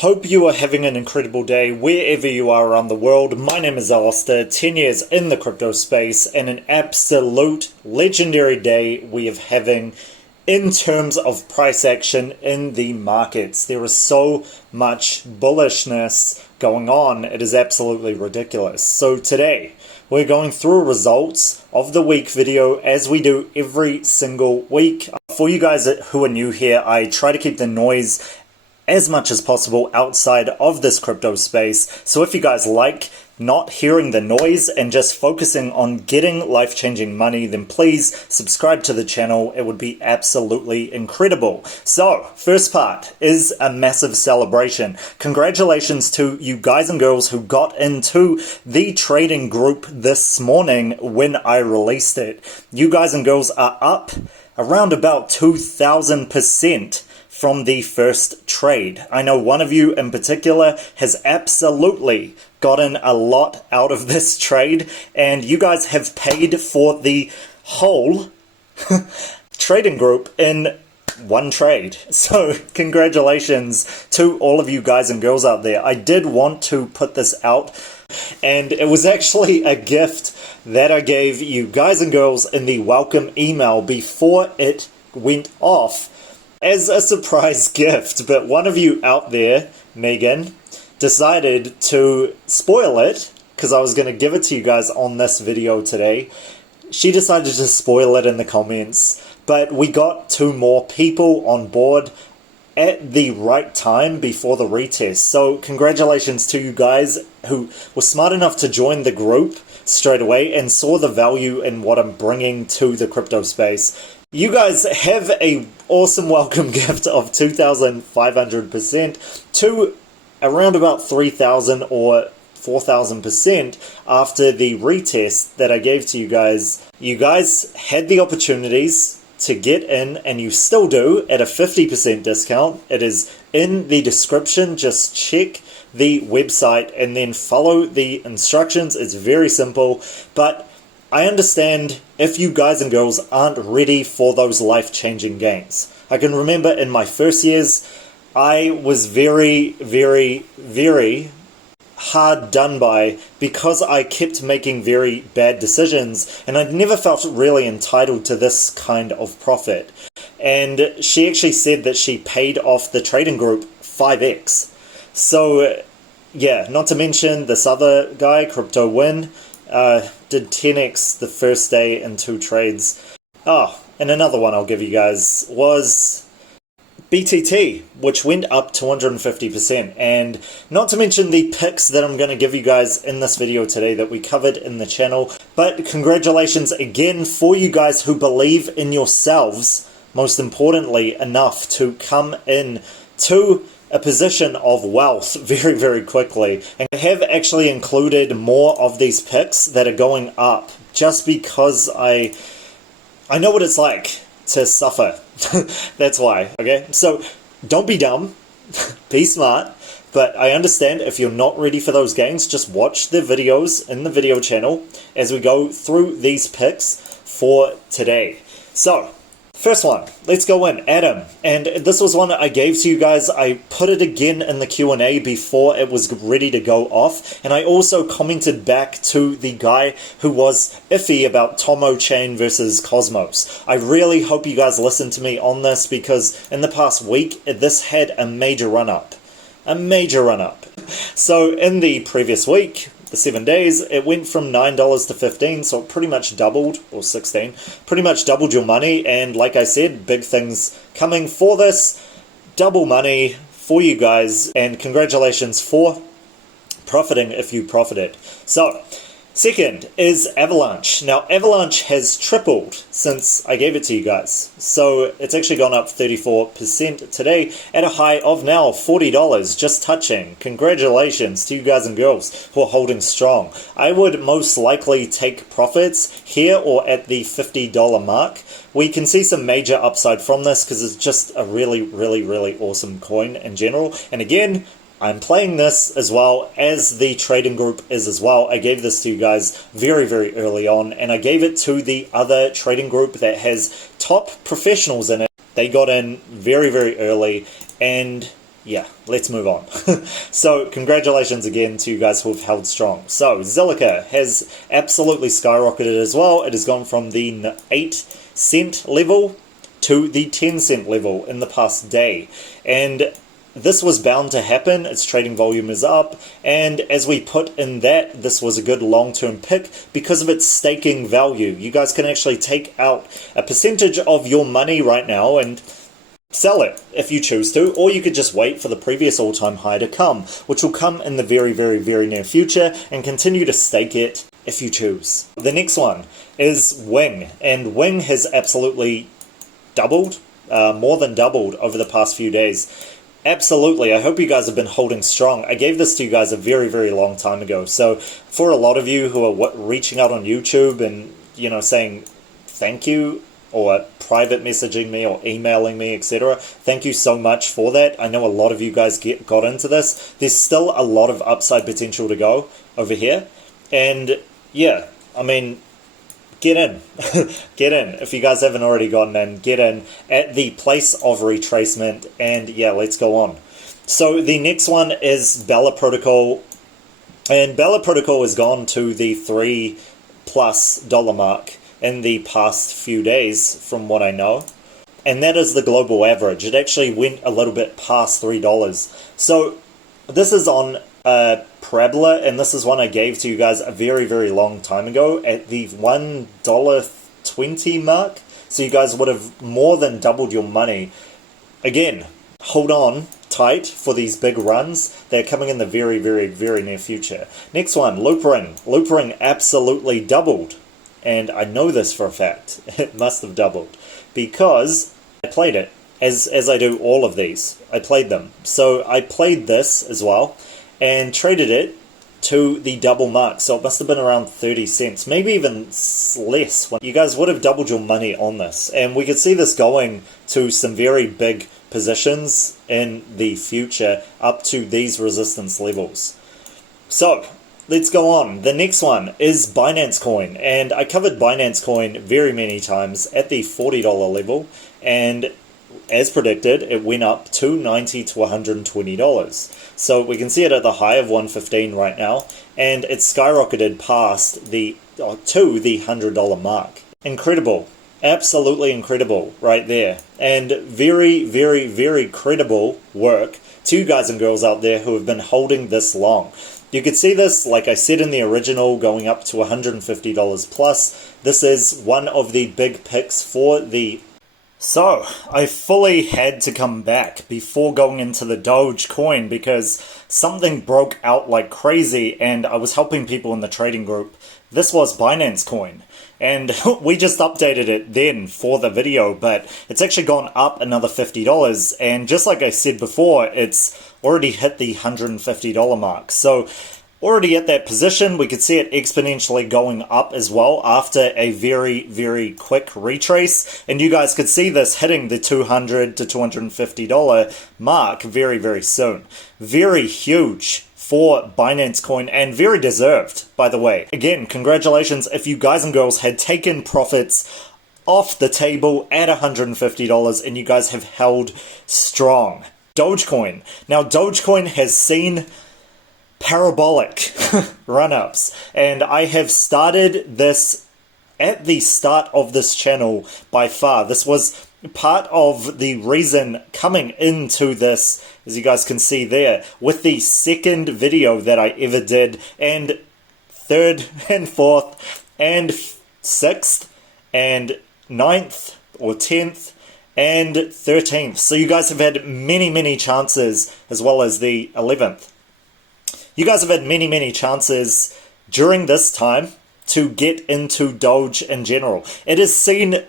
Hope you are having an incredible day wherever you are around the world. My name is Alistar, 10 years in the crypto space, and an absolute legendary day we are having in terms of price action in the markets. There is so much bullishness going on, it is absolutely ridiculous. So today, we're going through results of the week video as we do every single week. For you guys who are new here, I try to keep the noise as much as possible outside of this crypto space. So if you guys like not hearing the noise and just focusing on getting life-changing money, then please subscribe to the channel. It would be absolutely incredible. So first part is a massive celebration. Congratulations to you guys and girls who got into the trading group this morning when I released it. You guys and girls are up around about 2,000% from the first trade. I know one of you in particular has absolutely gotten a lot out of this trade, and you guys have paid for the whole trading group in one trade. So congratulations to all of you guys and girls out there. I did want to put this out, and it was actually a gift that I gave you guys and girls in the welcome email before it went off as a surprise gift, but one of you out there, Megan, decided to spoil it because I was going to give it to you guys on this video today. She decided to spoil it in the comments, but we got 2 more people on board at the right time before the retest. So congratulations to you guys who were smart enough to join the group straight away and saw the value in what I'm bringing to the crypto space. You guys have a awesome welcome gift of 2,500% to around about 3,000 or 4,000% after the retest that I gave to you guys. You guys had the opportunities to get in, and you still do, at a 50% discount. It is in the description. Just check the website and then follow the instructions. It's very simple, but I understand if you guys and girls aren't ready for those life-changing gains. I can remember in my first years, I was very, very, very hard done by because I kept making very bad decisions, and I'd never felt really entitled to this kind of profit. And she actually said that she paid off the trading group 5x. So yeah, not to mention this other guy, Crypto Win, did 10x the first day in 2 trades. Oh, and another one I'll give you guys was BTT, which went up 250%. And not to mention the picks that I'm going to give you guys in this video today that we covered in the channel. But congratulations again for you guys who believe in yourselves, most importantly, enough to come in to a position of wealth very, very quickly. And I have actually included more of these picks that are going up just because I know what it's like to suffer. That's why, okay? So don't be dumb, be smart, but I understand if you're not ready for those gains, just watch the videos in the video channel as we go through these picks for today. So first one, let's go in, ATOM. And this was one I gave to you guys. I put it again in the Q&A before it was ready to go off. And I also commented back to the guy who was iffy about Tomo chain versus Cosmos. I really hope you guys listened to me on this because in the past week, this had a major run-up. A major run-up. So in the previous week, the 7 days, it went from $9 to $15, so it pretty much doubled, or 16, pretty much doubled your money. And like I said, big things coming for this, double money for you guys, and congratulations for profiting if you profited. So second is Avalanche. Now Avalanche has tripled since I gave it to you guys. So it's actually gone up 34% today at a high of now $40, just touching. Congratulations to you guys and girls who are holding strong. I would most likely take profits here or at the $50 mark. We can see some major upside from this because it's just a really, really, really awesome coin in general. And again, I'm playing this as well as the trading group is as well. I gave this to you guys very, very early on, and I gave it to the other trading group that has top professionals in it. They got in very, very early, and yeah, let's move on. So congratulations again to you guys who have held strong. So Zilliqa has absolutely skyrocketed as well. It has gone from the 8-cent level to the 10-cent level in the past day. And this was bound to happen. Its trading volume is up, and as we put in that, this was a good long-term pick because of its staking value. You guys can actually take out a percentage of your money right now and sell it if you choose to, or you could just wait for the previous all-time high to come, which will come in the very, very, very near future, and continue to stake it if you choose. The next one is Wing, and Wing has absolutely doubled, more than doubled over the past few days. Absolutely, I hope you guys have been holding strong. I gave this to you guys a very, very long time ago, so for a lot of you who are reaching out on YouTube and, you know, saying thank you, or private messaging me or emailing me, etc. Thank you so much for that. I know a lot of you guys got into this. There's still a lot of upside potential to go over here. And yeah, I mean, get in. Get in. If you guys haven't already gotten in, get in at the place of retracement. And yeah, let's go on. So the next one is Bella Protocol. And Bella Protocol has gone to the $3+ mark in the past few days, from what I know, and that is the global average. It actually went a little bit past $3. So this is on Parabola, and this is one I gave to you guys a very, very long time ago at the $1.20 mark. So you guys would have more than doubled your money. Again, hold on tight for these big runs. They're coming in the very, very, very near future. Next one, loopring. Loopring absolutely doubled. And I know this for a fact. It must have doubled. Because I played it. As I do all of these. I played them. So I played this as well. And traded it to the double mark. So it must have been around 30 cents. Maybe even less. You guys would have doubled your money on this. And we could see this going to some very big positions in the future. Up to these resistance levels. So let's go on. The next one is Binance Coin, and I covered Binance Coin very many times at the $40 level, and as predicted, it went up to $90 to $120. So we can see it at the high of 115 right now, and it's skyrocketed past to the $100 mark. Incredible. Absolutely incredible right there. And very, very, very credible work to you guys and girls out there who have been holding this long. You could see this, like I said in the original, going up to $150 plus. This is one of the big picks for the... So, I fully had to come back before going into the Doge coin because something broke out like crazy and I was helping people in the trading group. This was Binance Coin. And we just updated it then for the video, but it's actually gone up another $50. And just like I said before, it's already hit the $150 mark. So already at that position, we could see it exponentially going up as well after a very, very quick retrace. And you guys could see this hitting the $200 to $250 mark very, very soon. Very huge for Binance Coin, and very deserved, by the way. Again, congratulations if you guys and girls had taken profits off the table at $150 and you guys have held strong. Dogecoin. Now, Dogecoin has seen parabolic run-ups, and I have started this at the start of this channel by far. This was part of the reason coming into this, as you guys can see there, with the second video that I ever did, and third and fourth and sixth and ninth or 10th and 13th. So you guys have had many, many chances, as well as the 11th. You guys have had many, many chances during this time to get into Doge in general. It has seen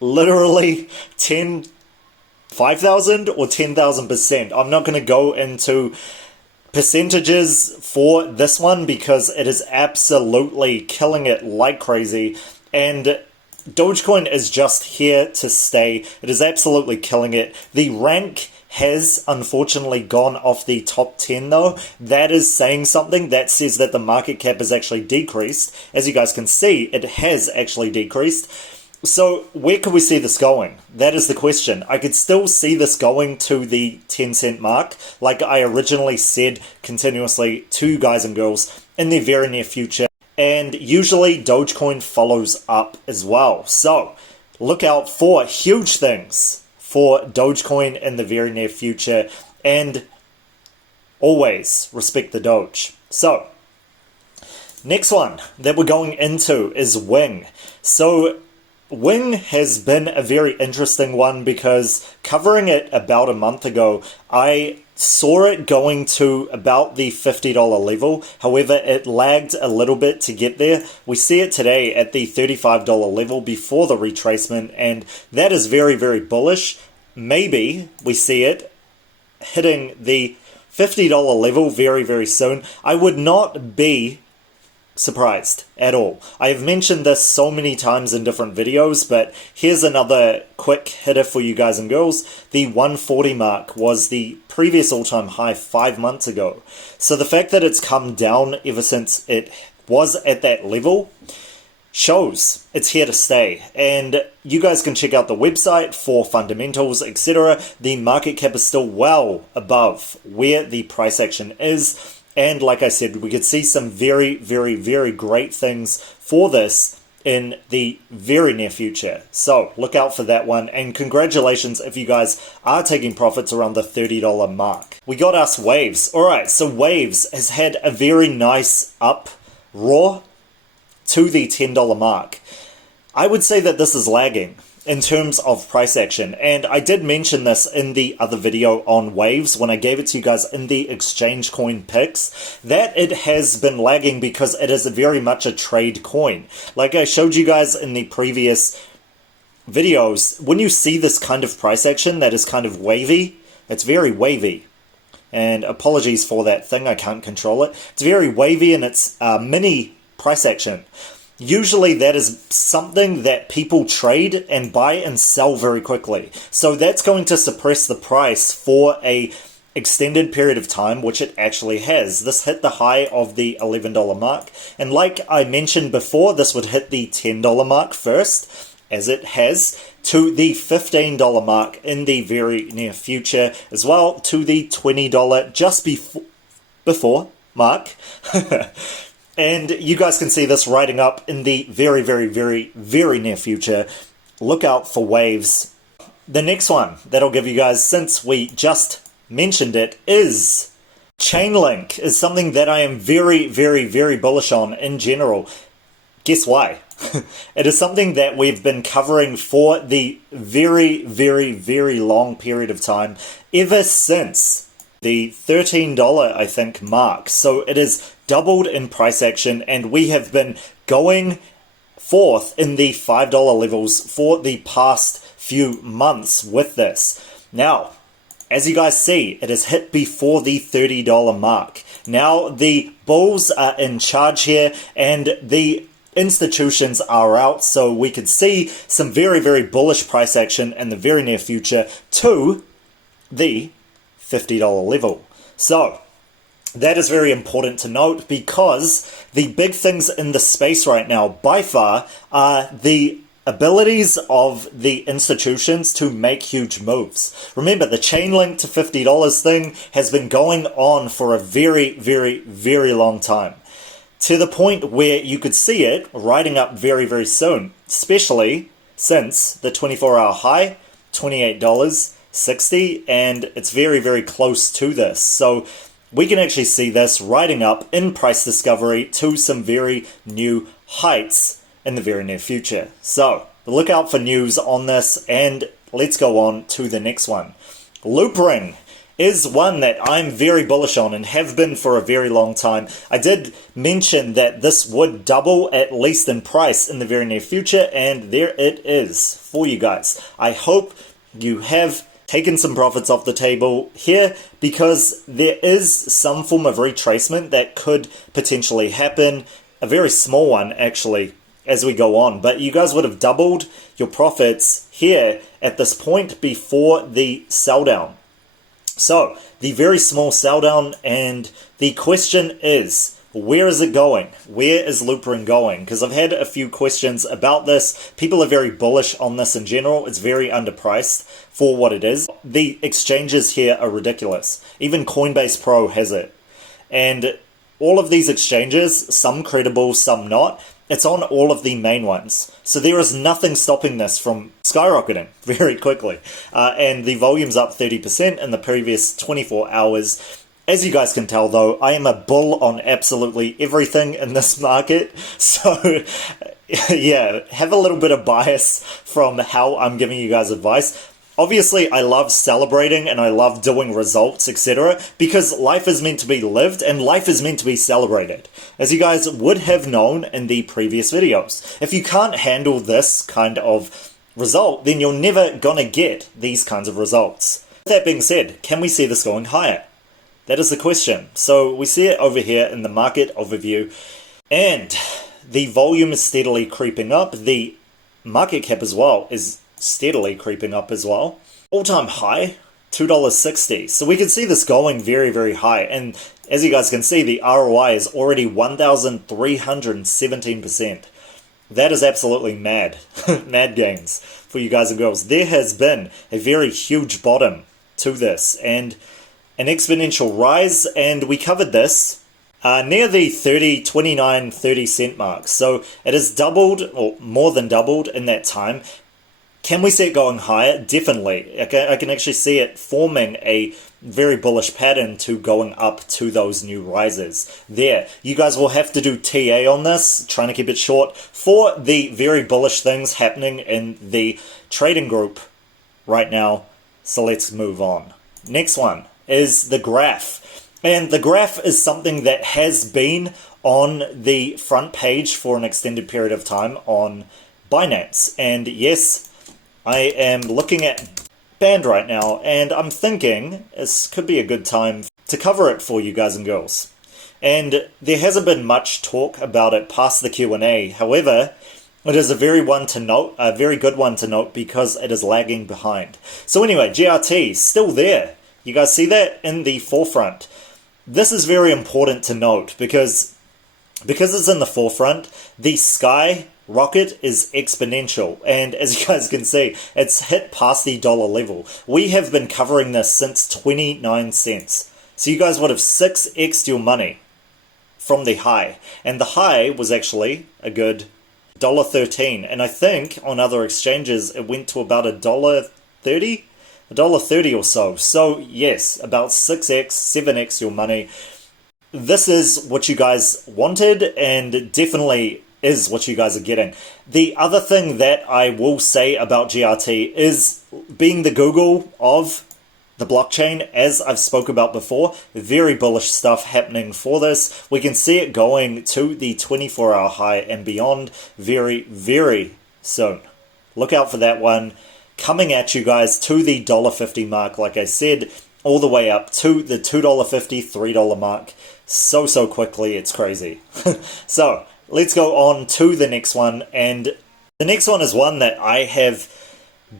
literally 5,000 or 10,000%. I'm not going to go into percentages for this one because it is absolutely killing it like crazy. And Dogecoin is just here to stay. It is absolutely killing it. The rank has unfortunately gone off the top 10 though. That is saying something. That says that the market cap has actually decreased. As you guys can see, it has actually decreased. So where could we see this going? That is the question. I could still see this going to the 10-cent mark, like I originally said continuously to you guys and girls, in the very near future. And usually Dogecoin follows up as well. So look out for huge things for Dogecoin in the very near future. And always respect the Doge. So next one that we're going into is Wing. So Wing has been a very interesting one because covering it about a month ago, I saw it going to about the $50 level. However, it lagged a little bit to get there. We see it today at the $35 level before the retracement, and that is very, very bullish. Maybe we see it hitting the $50 level very, very soon. I would not be surprised at all. I have mentioned this so many times in different videos, but here's another quick hitter for you guys and girls. The 140 mark was the previous all-time high 5 months ago. So the fact that it's come down ever since it was at that level shows it's here to stay. And you guys can check out the website for fundamentals, etc. The market cap is still well above where the price action is. And like I said, we could see some very, very, very great things for this in the very near future. So look out for that one. And congratulations if you guys are taking profits around the $30 mark. We got us Waves. All right, so Waves has had a very nice up raw to the $10 mark. I would say that this is lagging in terms of price action, and I did mention this in the other video on Waves when I gave it to you guys in the exchange coin picks, that it has been lagging because it is very much a trade coin. Like I showed you guys in the previous videos, when you see this kind of price action that is kind of wavy, it's very wavy. And apologies for that thing, I can't control it. It's very wavy and it's mini price action. Usually that is something that people trade and buy and sell very quickly. So that's going to suppress the price for a extended period of time, which it actually has. This hit the high of the $11 mark. And like I mentioned before, this would hit the $10 mark first, as it has, to the $15 mark in the very near future, as well to the $20 just before mark. And you guys can see this riding up in the very, very, very, very near future. Look out for Waves. The next one that I'll give you guys, since we just mentioned it, is Chainlink. Is something that I am very, very, very bullish on in general. Guess why? It is something that we've been covering for the very, very, very long period of time, ever since the $13, I think, mark. So it is doubled in price action, and we have been going forth in the $5 levels for the past few months with this. Now, as you guys see, it has hit before the $30 mark. Now the bulls are in charge here, and the institutions are out, so we could see some very, very bullish price action in the very near future to the $50 level. So that is very important to note, because the big things in the space right now by far are the abilities of the institutions to make huge moves. Remember, the Chainlink to $50 thing has been going on for a very, very, very long time, to the point where you could see it riding up very, very soon, especially since the 24-hour high, $28.60, and it's very, very close to this. So we can actually see this riding up in price discovery to some very new heights in the very near future. So look out for news on this, and let's go on to the next one. Loopring is one that I'm very bullish on and have been for a very long time. I did mention that this would double at least in price in the very near future, and there it is for you guys. I hope you have taken some profits off the table here, because there is some form of retracement that could potentially happen, a very small one actually, as we go on. But you guys would have doubled your profits here at this point before the sell down. So the very small sell down, and the question is, where is it going? Where is loopring going? Because I've had a few questions about this. People are very bullish on this in general. It's very underpriced for what it is. The exchanges here are ridiculous. Even Coinbase Pro has it. And all of these exchanges, some credible, some not, it's on all of the main ones. So there is nothing stopping this from skyrocketing very quickly. And the volume's up 30% in the previous 24 hours. As you guys can tell, though, I am a bull on absolutely everything in this market. So, yeah, have a little bit of bias from how I'm giving you guys advice. Obviously, I love celebrating and I love doing results, etc. because life is meant to be lived and life is meant to be celebrated, as you guys would have known in the previous videos. If you can't handle this kind of result, then you're never gonna get these kinds of results. With that being said, can we see this going higher? That is the question. So we see it over here in the market overview, and the volume is steadily creeping up. The market cap as well is steadily creeping up as well. All-time high, $2.60. So we can see this going very, very high. And as you guys can see, the ROI is already 1,317%. That is absolutely mad. Mad gains for you guys and girls. There has been a very huge bottom to this and an exponential rise, and we covered this near the 29-30 cent mark. So it has doubled, or more than doubled in that time. Can we see it going higher? Definitely. I can actually see it forming a very bullish pattern to going up to those new rises. There, you guys will have to do TA on this, trying to keep it short, for the very bullish things happening in the trading group right now. So let's move on. Next one is the graph. And the graph is something that has been on the front page for an extended period of time on Binance. And yes, I am looking at Band right now, and I'm thinking this could be a good time to cover it for you guys and girls. And there hasn't been much talk about it past the Q&A. However, it is a very good one to note because it is lagging behind. So anyway, GRT still there. You guys see that in the forefront. This is very important to note because it's in the forefront, the sky rocket is exponential, and as you guys can see, it's hit past the dollar level. We have been covering this since 29 cents. So you guys would have 6x'd your money from the high, and the high was actually a good $1.13, and I think on other exchanges it went to about $1.30, $1.30 or so. So yes, about 6x, 7x your money. This is what you guys wanted, and definitely is what you guys are getting. The other thing that I will say about GRT is being the Google of the blockchain, as I've spoke about before. Very bullish stuff happening for this. We can see it going to the 24-hour high and beyond very, very soon. Look out for that one. Coming at you guys to the $1.50 mark, like I said, all the way up to the $2.50, $3 mark. So quickly, it's crazy. So let's go on to the next one, and the next one is one that I have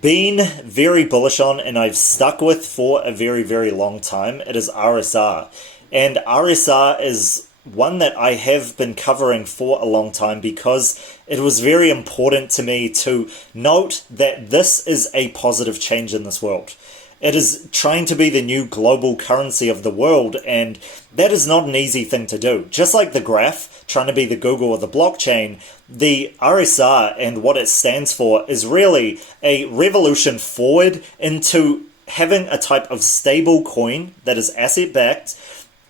been very bullish on and I've stuck with for a very, very long time. It is RSR, and RSR is one that I have been covering for a long time because it was very important to me to note that this is a positive change in this world. It is trying to be the new global currency of the world, and that is not an easy thing to do. Just like the graph, trying to be the Google of the blockchain, the RSR and what it stands for is really a revolution forward into having a type of stable coin that is asset-backed,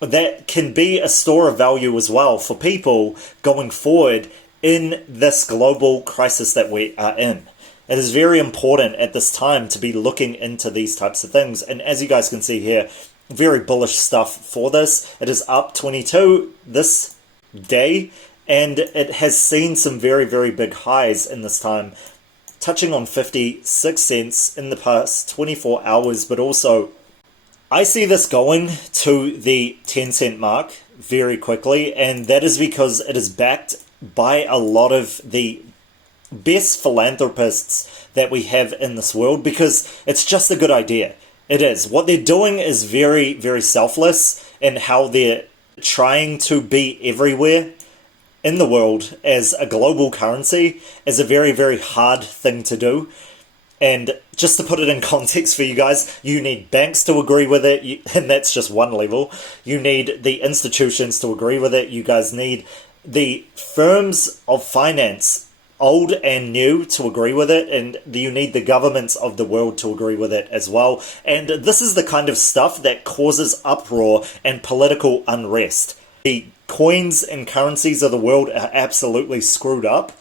that can be a store of value as well for people going forward in this global crisis that we are in. It is very important at this time to be looking into these types of things. And as you guys can see here, very bullish stuff for this. It is up 22 this day, and it has seen some very, very big highs in this time, touching on 56 cents in the past 24 hours. But also, I see this going to the 10 cent mark very quickly, and that is because it is backed by a lot of the best philanthropists that we have in this world, because it's just a good idea. It is. What they're doing is very, very selfless in how they're trying to be everywhere in the world as a global currency is a very, very hard thing to do. And just to put it in context for you guys, you need banks to agree with it, and that's just one level. You need the institutions to agree with it. You guys need the firms of finance, old and new, to agree with it, and you need the governments of the world to agree with it as well. And this is the kind of stuff that causes uproar and political unrest. The coins and currencies of the world are absolutely screwed up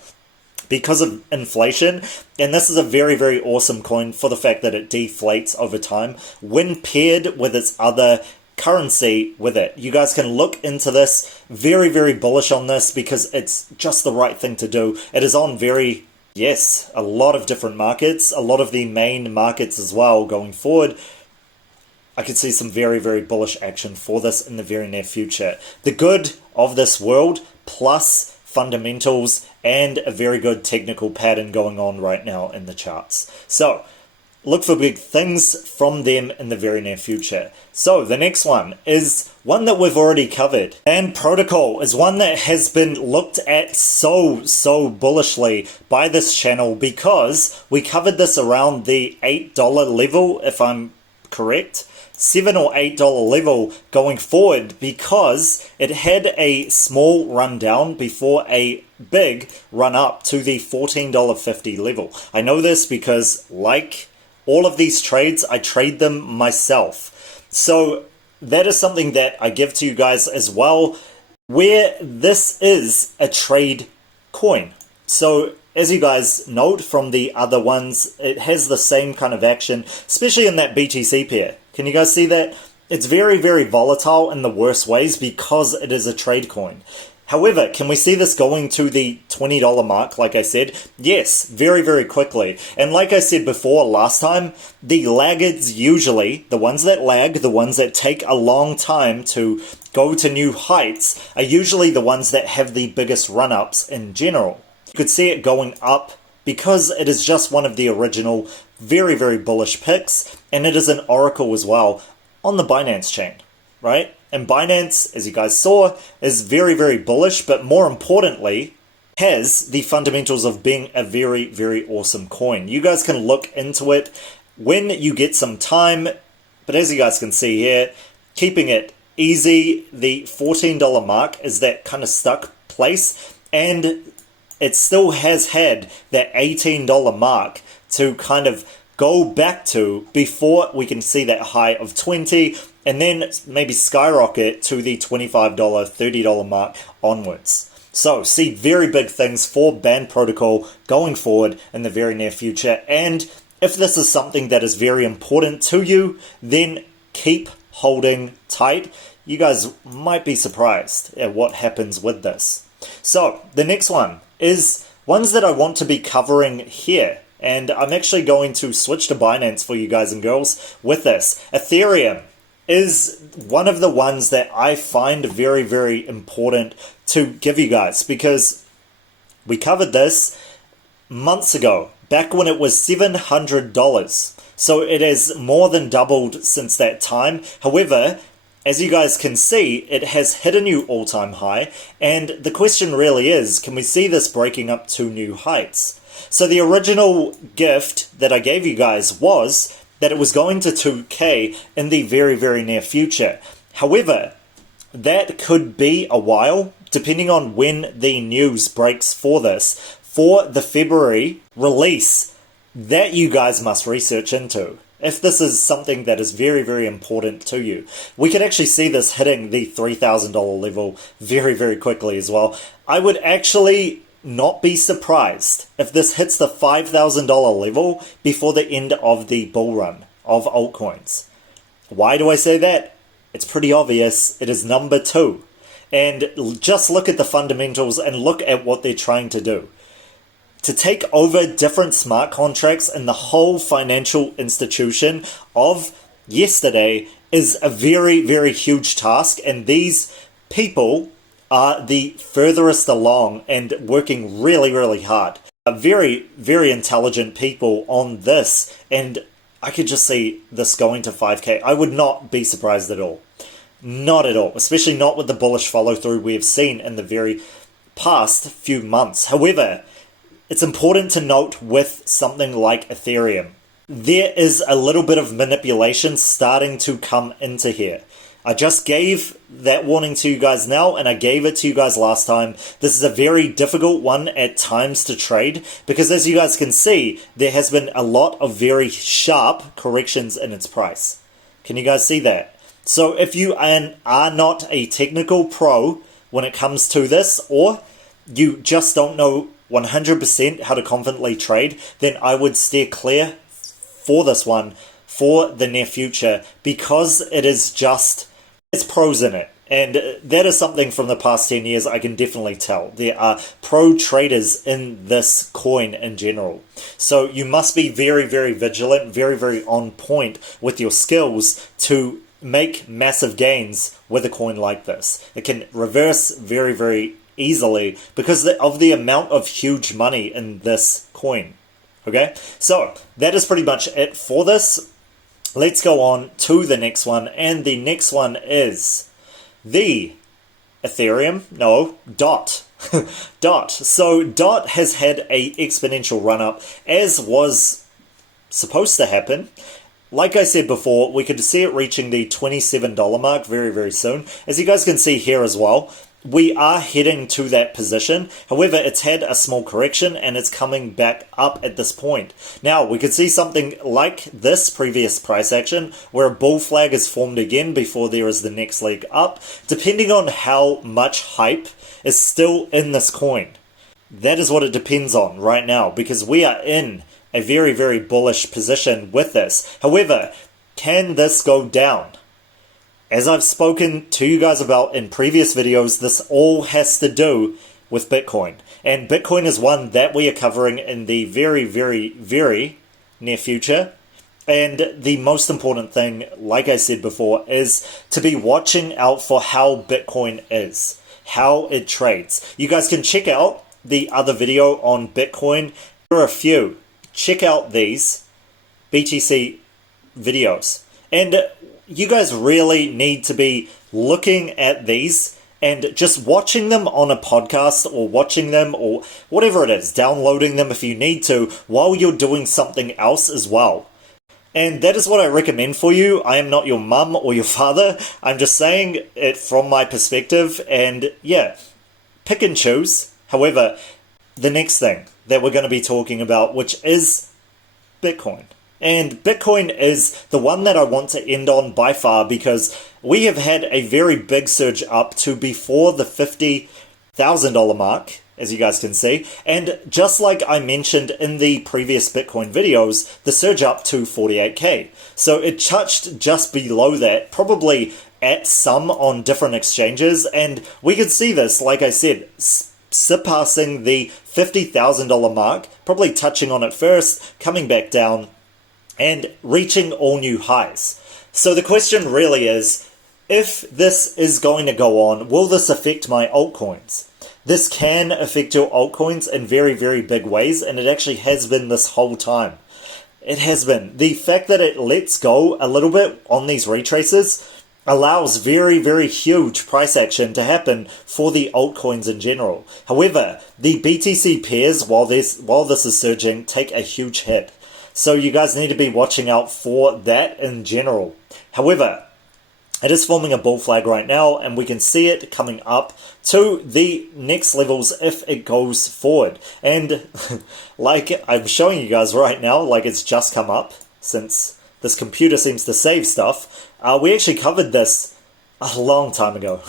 because of inflation, and this is a very, very awesome coin for the fact that it deflates over time when paired with its other currency with it. You guys can look into this. Very, very bullish on this because it's just the right thing to do. It is on a lot of different markets, a lot of the main markets as well going forward. I could see some very, very bullish action for this in the very near future. The good of this world plus fundamentals and a very good technical pattern going on right now in the charts. So look for big things from them in the very near future. So the next one is one that we've already covered, and Protocol is one that has been looked at so bullishly by this channel because we covered this around the $8 level, if I'm correct. $7 or $8 level going forward, because it had a small run down before a big run up to the $14.50 level. I know this because, like all of these trades, I trade them myself. So that is something that I give to you guys as well, where this is a trade coin. So as you guys note from the other ones, it has the same kind of action, especially in that BTC pair. Can you guys see that? It's very, very volatile in the worst ways because it is a trade coin. However, can we see this going to the $20 mark, like I said? Yes, very, very quickly. And like I said before last time, the laggards usually, the ones that lag, the ones that take a long time to go to new heights, are usually the ones that have the biggest run-ups in general. You could see it going up because it is just one of the original very, very bullish picks, and it is an oracle as well on the Binance chain, right? And Binance, as you guys saw, is very, very bullish, but more importantly, has the fundamentals of being a very, very awesome coin. You guys can look into it when you get some time, but as you guys can see here, keeping it easy, the $14 mark is that kind of stuck place, and it still has had that $18 mark to kind of go back to before we can see that high of 20, and then maybe skyrocket to the $25, $30 mark onwards. So see very big things for Band Protocol going forward in the very near future, and if this is something that is very important to you, then keep holding tight. You guys might be surprised at what happens with this. So the next one is ones that I want to be covering here, and I'm actually going to switch to Binance for you guys and girls with this. Ethereum is one of the ones that I find very, very important to give you guys, because we covered this months ago, back when it was $700. So it has more than doubled since that time. However, as you guys can see, it has hit a new all-time high, and the question really is, can we see this breaking up to new heights? So the original gift that I gave you guys was that it was going to 2K in the very, very near future. However, that could be a while, depending on when the news breaks for this, for the February release that you guys must research into, if this is something that is very, very important to you. We could actually see this hitting the $3,000 level very, very quickly as well. I would actually not be surprised if this hits the $5,000 level before the end of the bull run of altcoins. Why do I say that? It's pretty obvious. It is number 2. And just look at the fundamentals and look at what they're trying to do. To take over different smart contracts and the whole financial institution of yesterday is a very, very huge task, and these people are the furthest along and working really, really hard. Very, very intelligent people on this, and I could just see this going to 5K. I would not be surprised at all. Not at all, especially not with the bullish follow through we have seen in the very past few months. However, it's important to note with something like Ethereum, there is a little bit of manipulation starting to come into here. I just gave that warning to you guys now, and I gave it to you guys last time. This is a very difficult one at times to trade, because as you guys can see, there has been a lot of very sharp corrections in its price. Can you guys see that? So if you are not a technical pro when it comes to this, or you just don't know 100% how to confidently trade, then I would steer clear for this one for the near future, because it is just, it's pros in it. And that is something from the past 10 years I can definitely tell. There are pro traders in this coin in general. So you must be very, very vigilant, very, very on point with your skills to make massive gains with a coin like this. It can reverse very, very easily because of the amount of huge money in this coin. Okay, so that is pretty much it for this. Let's go on to the next one, and the next one is the Ethereum, no, DOT. DOT. So DOT has had a exponential run up, as was supposed to happen. Like I said before, we could see it reaching the $27 mark very, very soon. As you guys can see here as well, we are heading to that position. However, it's had a small correction and it's coming back up at this point. Now, we could see something like this previous price action where a bull flag is formed again before there is the next leg up, depending on how much hype is still in this coin. That is what it depends on right now, because we are in a very, very bullish position with this. However, can this go down? As I've spoken to you guys about in previous videos, this all has to do with Bitcoin. And Bitcoin is one that we are covering in the very, very, very near future. And the most important thing, like I said before, is to be watching out for how Bitcoin is, how it trades. You guys can check out the other video on Bitcoin. There are a few. Check out these BTC videos. And you guys really need to be looking at these and just watching them on a podcast, or watching them, or whatever it is, downloading them if you need to, while you're doing something else as well. And that is what I recommend for you. I am not your mum or your father. I'm just saying it from my perspective, and yeah, pick and choose. However, the next thing that we're going to be talking about, which is Bitcoin. And Bitcoin is the one that I want to end on by far, because we have had a very big surge up to before the $50,000 mark, as you guys can see. And just like I mentioned in the previous Bitcoin videos, the surge up to 48K. So it touched just below that, probably at some on different exchanges. And we could see this, like I said, surpassing the $50,000 mark, probably touching on it first, coming back down, and reaching all new highs. So the question really is, if this is going to go on, will this affect my altcoins? This can affect your altcoins in very, very big ways, and it actually has been this whole time. It has been. The fact that it lets go a little bit on these retraces allows very, very huge price action to happen for the altcoins in general. However, the BTC pairs, while this is surging, take a huge hit. So you guys need to be watching out for that in general. However, it is forming a bull flag right now, and we can see it coming up to the next levels if it goes forward. And like I'm showing you guys right now, like it's just come up, since this computer seems to save stuff. We actually covered this a long time ago,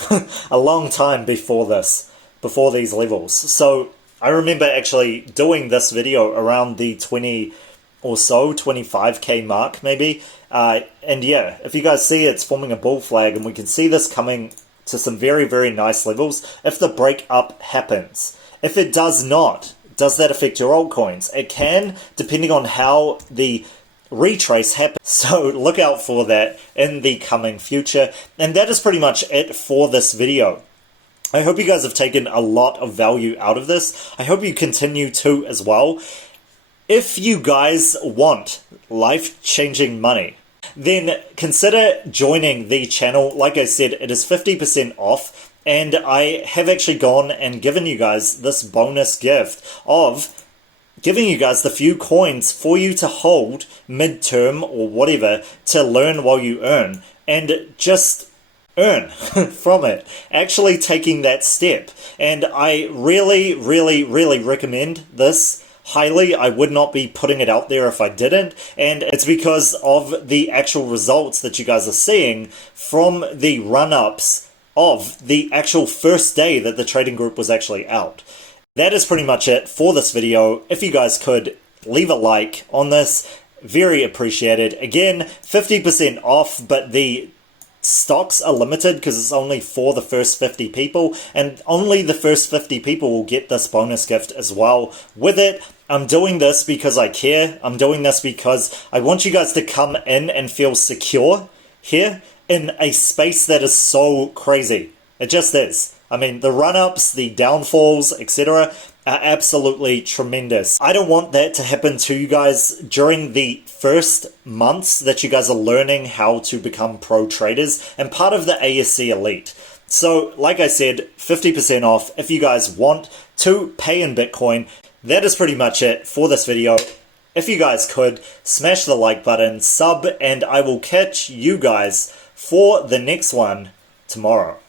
a long time before this, before these levels. So I remember actually doing this video around the 20 or so, 25k mark maybe. And yeah, if you guys see, it's forming a bull flag, and we can see this coming to some very, very nice levels if the break up happens. If it does not, does that affect your altcoins? It can, depending on how the retrace happens. So look out for that in the coming future. And that is pretty much it for this video. I hope you guys have taken a lot of value out of this. I hope you continue to as well. If you guys want life-changing money, then consider joining the channel. Like I said, it is 50% off, and I have actually gone and given you guys this bonus gift of giving you guys the few coins for you to hold midterm or whatever to learn while you earn, and just earn from it, actually taking that step. And I really, really, really recommend this highly. I would not be putting it out there if I didn't, and it's because of the actual results that you guys are seeing from the run-ups of the actual first day that the trading group was actually out. That is pretty much it for this video. If you guys could leave a like on this, very appreciated. Again, 50% off, but the stocks are limited because it's only for the first 50 people, and only the first 50 people will get this bonus gift as well with it. I'm doing this because I care. I'm doing this because I want you guys to come in and feel secure here in a space that is so crazy. It just is. I mean, the run-ups, the downfalls, etc. are absolutely tremendous. I don't want that to happen to you guys during the first months that you guys are learning how to become pro traders and part of the ASC Elite. So, like I said, 50% off if you guys want to pay in Bitcoin. That is pretty much it for this video. If you guys could, smash the like button, sub, and I will catch you guys for the next one tomorrow.